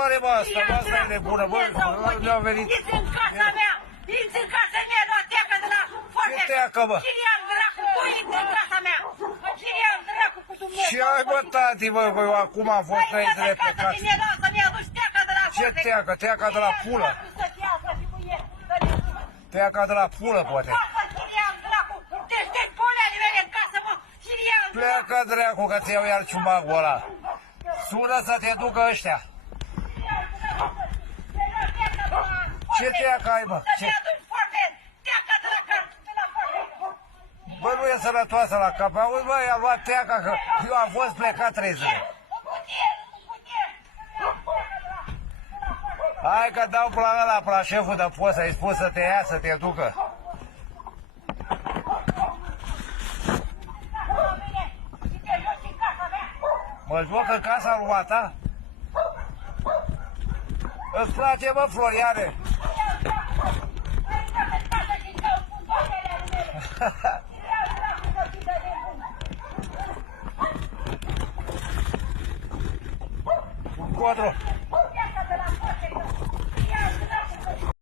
floare, mă, asta, mă, asta e nebună, bă, ne-au venit. Inți în casa mea, inți în casa mea, lua teacă de la foarte... Ce teacă, bă? Chirian, dracu, tu inți în casa mea. Chirian, dracu, cu Dumnezeu. Ce ai, bă, tati, bă, acum am fost 3 zile plecat. Să-mi aduci teacă de la Ce teacă? Teaca de la pulă. Teaca de la pulă, poate. Chirian, dracu, te-ștești polele mele în casă, mă. Chirian, Pleacă, dracu, că ți iau iar ciumagul ăla. Sună să te ducă ăștia. Ce teacă ai, mă? să-mi aduci foarte teacă de la casă. Bă, nu e sănătoasă la cap. Auzi, bă, i-a luat teaca, că eu am fost plecat 3 zile. Hai că dau pe la ăla, pe la șeful de post, ai spus să te ia, să te ducă. Mă joc în casa lui ta? Îți place, bă, Floriane? Încotro.